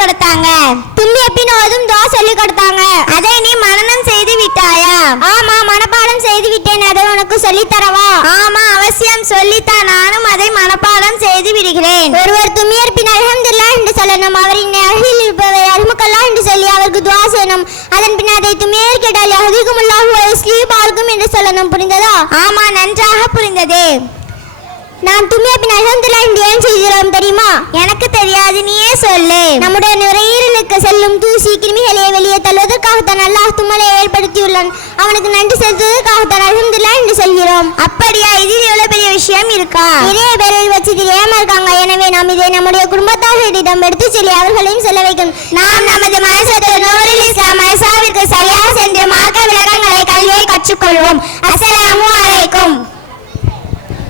கொடுத்தாங்க. தும்மிய பின்னோதும் துஆ சொல்லி கொடுத்தாங்க. அதை நீ மனனம் செய்து விட்டாயா? ஆமா, மனப்பாடம் செய்து விட்டேன். அதை உனக்கு சொல்லி தரவா? ஆமா, அவசியம் சொல்லித்தான். நானும் அதை மனப்பாடம் செய்து விடுகிறேன். ஒருவர் தும்மியர் பின் அல்ஹம்துலில்லாஹ் என்று சொல்லணும். அவரின் அருகில் இருப்பவர் அர்ஹமுக்கல்லாஹ் என்று சொல்லி அவருக்கு துஆ செய்யணும். அதன் பின் அதை தும்மியர் கேட்டால் யஹ்திகுமுல்லாஹு வ யுஸ்லிஹு பாலக்கும் என்று சொல்லணும். புரிந்ததா? ஆமா, நன்றாக புரிந்தது. நான் தும்மிய பின் அல்ஹம்துலில்லாஹ் என்று ஏன் செய்கிறோம் தெரியுமா? எனக்கு தெரியாது, நீயே சொல்லு. நம்முடைய நுரையீரலுக்கு செல்லும் தூசி கிருமிகளை வெளியே தள்ளுவதற்காகத்தான் அல்லாஹ் தும்மலை ஏற்படுத்தியுள்ளான். அவனுக்கு நன்றி செலுத்துவதற்காகத்தான் அல்ஹம்துலில்லாஹ் என்று சொல்கிறோம். அப்படியா? இதில் எவ்வளவு பெரிய விஷயம் இருக்கா? நிறைய பேரை வச்சு தெரியாம இருக்காங்க. எனவே நாம் இதை நம்முடைய குடும்பத்தாரிடம் எடுத்து சொல்லி அவர்களையும் சொல்ல வைக்கும். நாம் நமது மனசத்து நூருல் இஸ்லாம் மதரசாவிற்கு சரியாக சென்று மார்க்க விளக்கங்களை கல்வியை கற்றுக்கொள்வோம். அஸ்ஸலாமு அலைக்கும்.